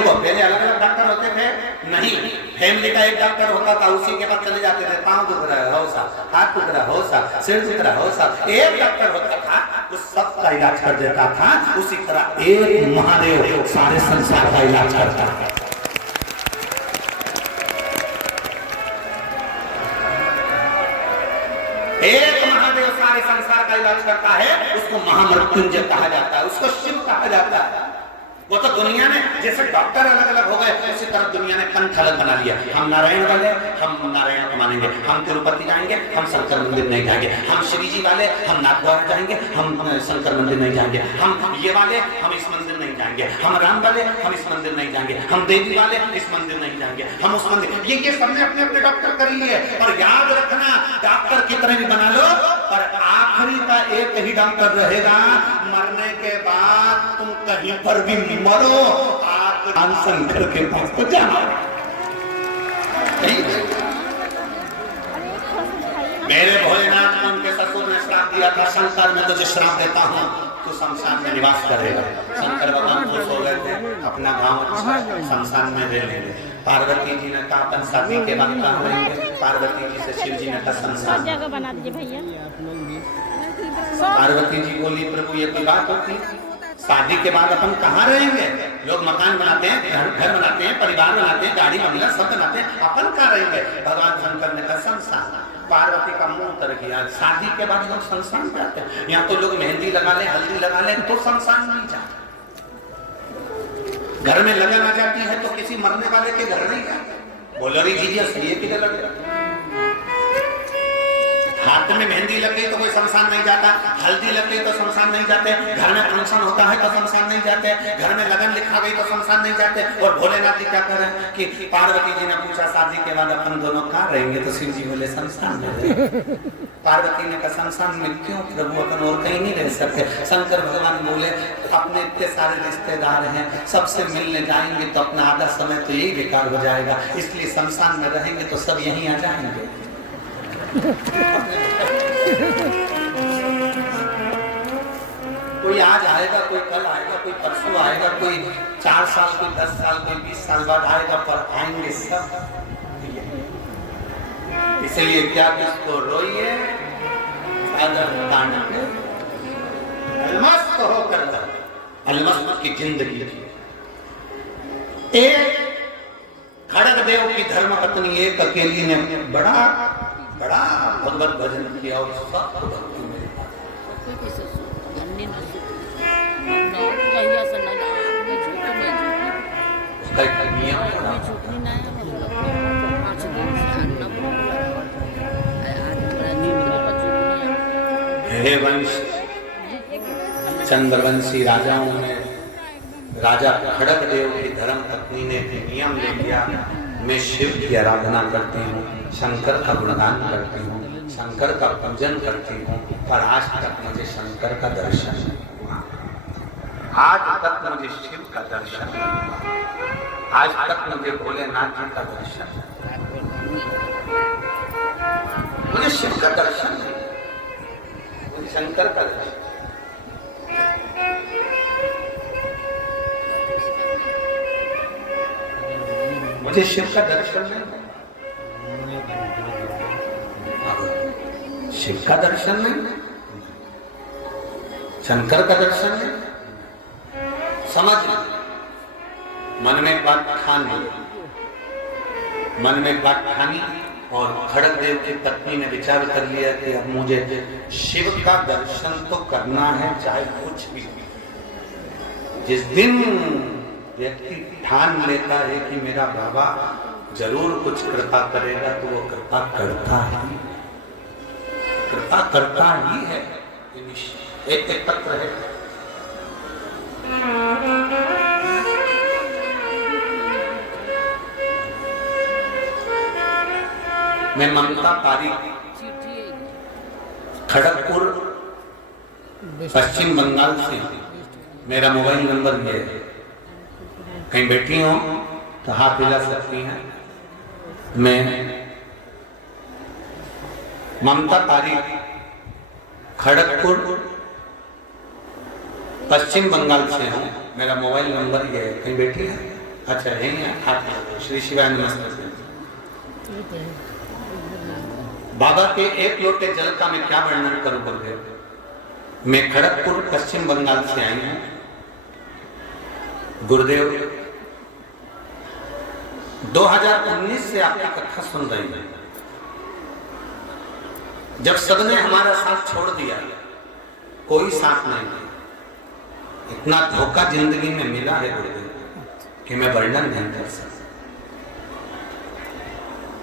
पहले अलग अलग डॉक्टर होते थे नहीं, फैमिली का एक डॉक्टर होता था, उसी के पास चले जाते थे। पाँव दुख रहा है, हो सा, हाथ दुख रहा हो सा, सिर दुख रहा हो सा, एक डॉक्टर होता था, उस सब का इलाज कर देता था। उसी तरह एक महादेव सारे संसार का इलाज करता है। एक महादेव सारे संसार का इलाज करता है, उसको महामृत्युंजय कहा जाता है, उसको शिव कहा जाता है। वो तो दुनिया ने जैसे डॉक्टर अलग अलग हो गए, उसी तरह दुनिया ने पंथ अलग बना लिया। हम नारायण वाले हम नारायण को मानेंगे, हम तिरुपति जाएंगे हम शंकर मंदिर नहीं जाएंगे, हम श्री जी वाले हम नाथद्वारा जाएंगे हम शंकर मंदिर नहीं जाएंगे, हम ये वाले हम इस मंदिर नहीं जाएंगे, हम राम वाले हम इस मंदिर नहीं जाएंगे, हम देवी वाले इस मंदिर नहीं जाएंगे, हम उस मंदिर। ये सबने अपने अपने डॉक्टर कर लिए। और याद रखना, डॉक्टर कितने भी बना लो, और आखिरी का एक ही डॉक्टर रहेगा। मरने के बाद तुम कहीं पर भी मरो, आप शंकर के पास तो जाओ। मेरे भोलेनाथ ने उनके ससुर ने श्राप दिया था, शंकर मैं तुझे श्राप देता हूँ, तू शमशान में निवास करेगा। शंकर भगवान खुश हो गए थे, अपना गांव शमशान में ले लेंगे। पार्वती जी ने कहा अपन शादी के बाद कहाँ रहेंगे? पार्वती जी से शिव जी ने कहा शमशान जगह बना दीजिए भैया। पार्वती जी बोली प्रभु ये कोई बात होती, शादी के बाद अपन कहाँ रहेंगे? लोग मकान बनाते हैं, घर बनाते हैं, परिवार बनाते हैं, गाड़ी बंगला सब बनाते हैं, अपन कहाँ रहेंगे? भगवान शंकर ने कहा शमशान। पार्वती का मुंह उतर गया, शादी के बाद लोग शमशान जाते हैं। यहाँ तो लोग मेहंदी लगा ले, हल्दी लगा ले तो शमशान नहीं जाते। घर में लगन आ जाती है तो किसी मरने वाले के घर नहीं जाते। बोलो रे जी सही है कि गलत? हाथ में मेहंदी लग गई तो कोई शमशान नहीं जाता, हल्दी लग गई तो शमशान नहीं जाते, घर में फंक्शन होता है तो शमशान नहीं जाते, घर में लगन लिखा गई तो शमशान नहीं जाते। और भोलेनाथ जी क्या कर रहे हैं कि पार्वती जी ने पूछा शादी के बाद अपन दोनों कहाँ रहेंगे? तो शिव जी बोले शमशान में। पार्वती ने कहा शमशान में क्यों प्रभु, अपन और कहीं नहीं रह सकते। शंकर भगवान बोले अपने इतने सारे रिश्तेदार हैं, सबसे मिलने जाएंगे तो अपना आधा समय तो यही बेकार हो जाएगा, इसलिए शमशान में रहेंगे तो सब यहीं आ जाएंगे। कोई आज आएगा, कोई कल आएगा, कोई परसों आएगा, कोई 4 साल, कोई 10 साल, कोई 20 साल बाद आएगा, पर आएंगे सब। इसलिए क्या किसको रोइए, अलमस्त होकर अलमस्त की जिंदगी। एक खड़ग देव की धर्म पत्नी एक अकेली ने बड़ा बड़ा भगवत भजन किया और सब भक्ति में हे वंश चंद्रवंशी राजाओं में राजा खड़ग देव की धर्म पत्नी ने नियम ले लिया, मैं शिव की आराधना करती हूँ, शंकर का गुणगान करती हूँ, शंकर का पूजन करती हूँ, पर आज तक मुझे शंकर का दर्शन नहीं हुआ, आज तक मुझे शिव का दर्शन नहीं हुआ, आज तक मुझे भोलेनाथ जी का दर्शन नहीं, मुझे शिव का दर्शन नहीं, मुझे शंकर का दर्शन। मुझे शिव का दर्शन नहीं, शिव का दर्शन नहीं, शंकर का दर्शन नहीं। समझ मन में बात ठानी, मन में बात ठानी और खड़ग देव की पत्नी ने विचार कर लिया कि अब मुझे शिव का दर्शन तो करना है चाहे कुछ भी। जिस दिन व्यक्ति ठान लेता है कि मेरा बाबा जरूर कुछ कृपा करेगा तो वो कृपा करता ही, कृपा करता ही है। एक एक तत्व है। मैं ममता पारी खड़गपुर पश्चिम बंगाल से, मेरा मोबाइल नंबर ये है, कहीं बैठी हो तो हाथ हिला सकती हैं। मैं ममता पारी खड़गपुर पश्चिम बंगाल से हूँ, मेरा मोबाइल नंबर ये है, कहीं बैठी है अच्छा यही है। श्री शिवाय नमस्ते। बाबा के एक लोटे जल का मैं क्या वर्णन करूं गुरुदेव। मैं खड़गपुर पश्चिम बंगाल से आई हूं गुरुदेव। 2019 से आपकी कथा सुन रही हूं। जब सबने हमारा साथ छोड़ दिया, कोई साथ नहीं दिया। इतना धोखा जिंदगी में मिला है गुरुदेव कि मैं वर्णन नहीं कर सकता।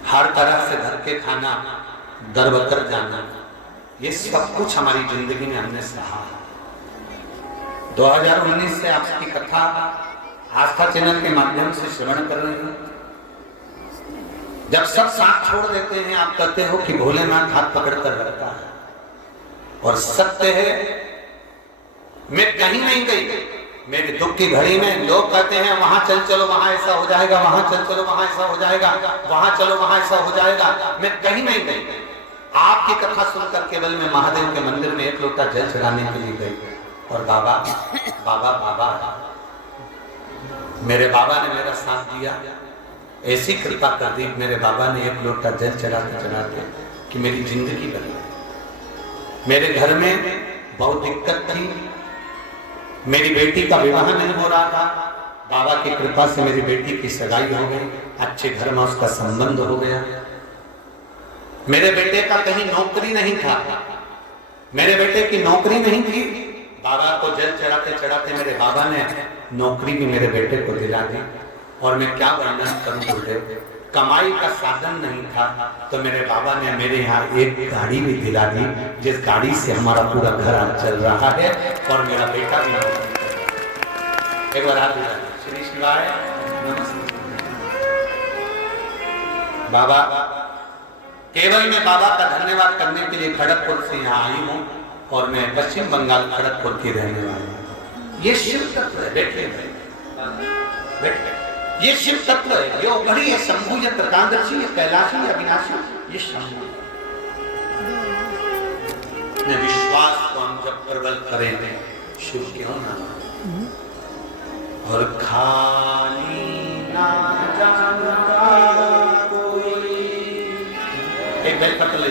हर तरह से घर के खाना, दर बदर जाना, ये सब कुछ हमारी जिंदगी में हमने सहा। 2019 से आपकी कथा आस्था चैनल के माध्यम से श्रवण कर रहे हैं। जब सब साथ छोड़ देते हैं, आप कहते हो कि भोलेनाथ हाथ पकड़ कर रखता है, और सत्य है मैं कहीं नहीं गई। मेरे दुख की घड़ी में लोग कहते हैं वहां चल चलो, वहां ऐसा हो जाएगा, वहां चल चलो, वहां ऐसा हो जाएगा, वहां चलो, वहां ऐसा हो जाएगा। मैं कहीं नहीं गई। आपकी कथा सुनकर केवल मैं महादेव के मंदिर में एक लोटा जल चढ़ाने के लिए गई, और बाबा बाबा बाबा मेरे बाबा ने मेरा साथ दिया। ऐसी कृपा कर दी मेरे बाबा ने, एक लोटा जल चढ़ाते चढ़ाते कि मेरी जिंदगी बदल गई। मेरे घर में बहुत दिक्कत थी। मेरी बेटी का विवाह नहीं हो रहा था। बाबा की कृपा से मेरी बेटी की सगाई हो गई, अच्छे घर में उसका संबंध हो गया। मेरे बेटे का कहीं नौकरी नहीं था, मेरे बेटे की नौकरी नहीं थी। बाबा को जल चढ़ाते चढ़ाते मेरे बाबा ने नौकरी भी मेरे बेटे को दिला दी। और मैं क्या वर्णन करूं गुरुदेव, कमाई का साधन नहीं था तो मेरे बाबा ने मेरे यहाँ एक गाड़ी भी दिला दी, जिस गाड़ी से हमारा पूरा घर आज चल रहा है, और मेरा बेटा भी नौकरी कर रहा है। एक बार हाथ दिला श्री शिवाय नमस्ते। बाबा केवल मैं बाबा का धन्यवाद करने के लिए खड़गपुर से यहाँ आई हूँ, और मैं पश्चिम बंगाल खड़गपुर की रहने वाली हूँ। ये शिव तत्व है। बैठिए बैठिए। ये शिव तत्व है, ये बड़ी है। शंभु या त्रकांदर्शी, ये कैलाशी या विनाशी, ये शंभु। विश्वास को हम जब प्रबल करेंगे, शिव क्यों ना, और खाली ना जानता कोई। एक बेल पत्र ले